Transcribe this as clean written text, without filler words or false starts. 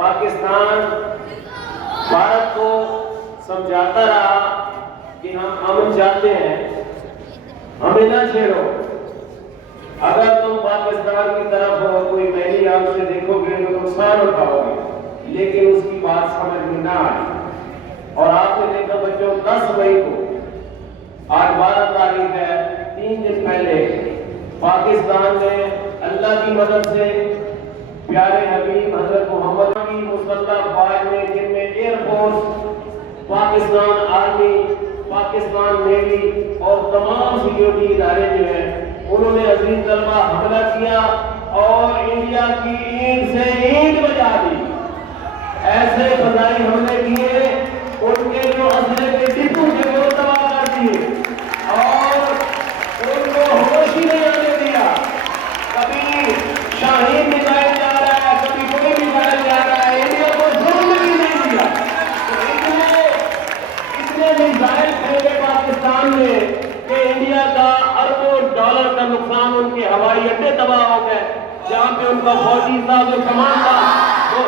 پاکستان بھارت کو سمجھاتا رہا کہ ہم امن چاہتے ہیں، ہمیں نہ چھیڑو۔ اگر تم پاکستان کی طرف کوئی پہلی آنکھ سے دیکھو گے تو نقصان اٹھاؤ گے، لیکن اس کی بات سمجھ میں نہ آئی۔ اور آپ نے دیکھا بچوں، 10 مئی کو، آج 12 تاریخ ہے، 3 دن پہلے پاکستان میں اللہ کی مدد سے پیارے حبیب حضرت محمد کی مسلح افواج نے، جن میں air force, Pakistan army, Pakistan navy اور تمام سیکیورٹی ادارے جو ہیں، انہوں نے عظیم طلبہ حملہ کیا اور انڈیا کی اینٹ سے اینٹ بجا دی۔ ایسے فضائی حملے کیے، ان کے جو اسلحے کے ڈپو تھے وہ تباہ کر دیے اور ان کو ہوش ہی نہیں آنے دیا۔ کبھی شاہین میزائل جا رہا ہے، کبھی کوئی میزائل جا رہا ہے، انڈیا کو ظلم بھی نہیں دیا۔ اتنے میزائل پھیلے پاکستان میں کہ انڈیا کا اربوں ڈالر کا نقصان، ان کے ہوائی اڈے تباہ ہو گئے، جہاں پہ ان کا فوجی صاحب جو کمان تھا وہ